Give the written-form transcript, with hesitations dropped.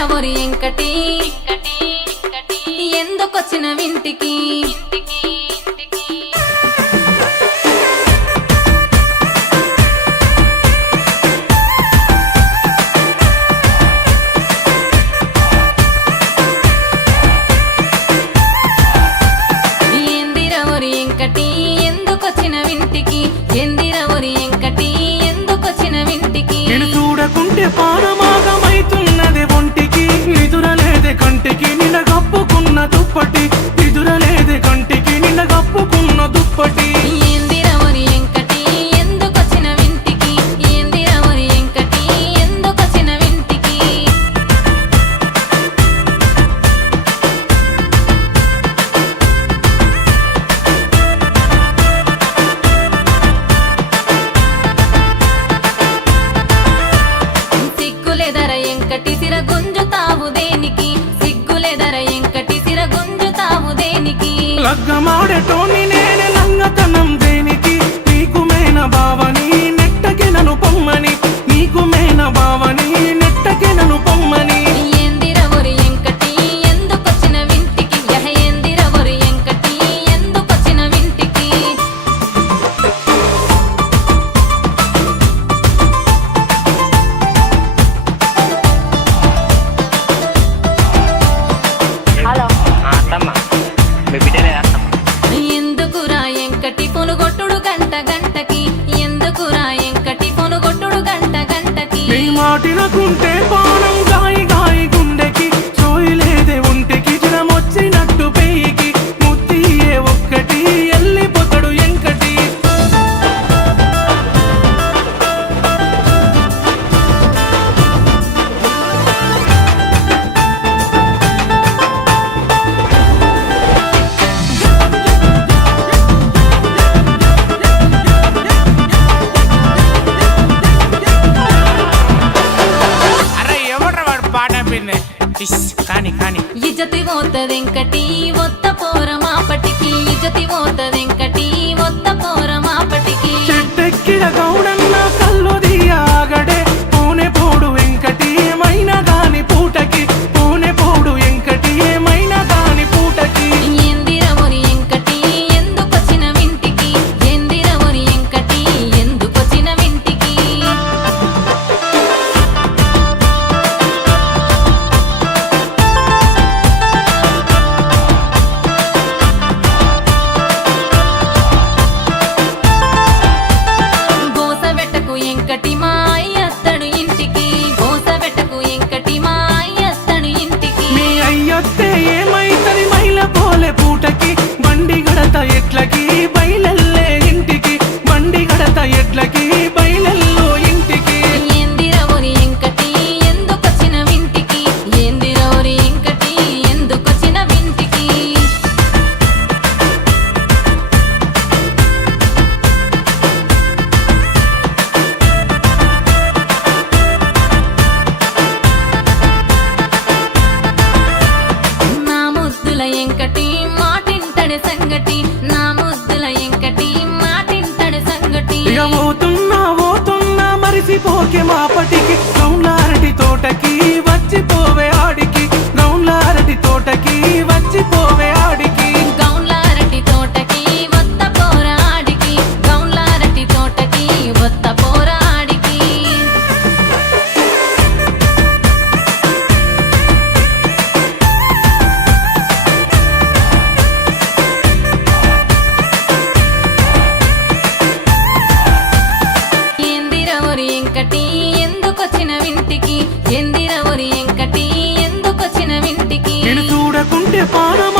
ఏందిరవరి ఎంకటి ఎందుకొచ్చిన వింటికి నేను చూడకుంటే పానమాగమైతున్నది ఒంటికి నిదురలేదే కంటికి నిన్న కప్పుకున్న దుప్పటి నిదురలేదే కంటికి నిన్న కప్పుకున్న దుప్పటి ఏందిరవరి ఎంకటి ఎందుకొచ్చిన వింటికి ఏందిరవరి ఎంకటి ఎందుకొచ్చిన వింటికి సిగ్గులేదర ఎంకటి సిర గుంజుతావు దేనికి సిగ్గులేదర ఎంకటి సిర గుంజుతావు దేనికి లగ్గమాడేటోని నేనే లంగతనం దేనికి నీకు మేన బావని నెట్టకి నన్ను పొమ్మని నీకు మేన బావని నెట్టకి నన్ను పొమ్మని ఏందిరవరి ఎంకటి ఎందుకొచ్చిన వింటికి యహ ఏందిరవరి ఎంకటి ఎందుకొచ్చిన వింటికి హలో అత్తమ్మ మీ బిడ్డలే అత్తమ్మ ఎందుకురా ఎంకటి పొనుగొట్టుడు గంట గంటకి ఎందుకురా ఎంకటి పొనుగొట్టుడు గంట గంటకి నీ మాటినకుంటే పానం గాయి గాయి గుండెకి చోయిలేదే ఒంటికి జ్వరమొచ్చినట్టు పెయ్యికి ముత్తియే ఒక్కటి ఎల్లిపోతాడు ఎంకటి అరే ఎవడ్రా వాడు పాట పిన్నే కానీ కానీ ఇజ్జతి పోతదెంకటి ఒత్త పోరమాపటికి ఇజ్జతి పోతదెంకటి ఒత్త పోరమాపటికి చెట్టెక్కిన గౌడన్న కళ్ళు దియాగడే పూనె పోడు వెంకటి ఏమైనా గాని పూటకి పూనె పోడు వెంకటి ఏమైనా గాని పూటకి ఏందిరవరి ఎంకటి ఎందుకొచ్చిన వింటికి ఏందిరవరి ఎంకటి ఎందుకొచ్చిన వింటికి గోసబెట్టకు ఎంకటి మా అయ్యత్తడు ఇంటికి గోసబెట్టకు ఎంకటి మా అయ్యత్తడు ఇంటికి మీ అయ్యొత్తే ఏమైతది మైల పోలే పూటకి బండి గడత ఎట్లకి బయలెల్లే ఇంటికి బండి గడత ఎట్లకి బయలెల్లో ఇంటికి ఏందిరవరి ఎంకటి ఎందుకొచ్చిన వింటికి ఏందిరవరి ఎంకటి ఎందుకొచ్చిన వింటికి నా ముద్దుల ఎంకటి మాటింటడి సంగటి నా ముద్దుల ఎంకటి మాటింటడి సంగటి ఇక పోతున్నా మరిసిపోకే మాపటికి గౌన్లారటి తోటకి వచ్చిపోవే ఆడికి గౌన్లారటి తోటకి వచ్చిపోవే ఆడికి గౌన్లారటి తోటకి వత్త పోరాడికి గౌన్లారటి తోటకి వత్త పోరాడికి ఏందిరవరి ఎంకటి ఎందుకొచ్చిన వింటికి ఏందిరవరి ఎంకటి ఎందుకొచ్చిన వింటికి నేను చూడకుంటే పానమా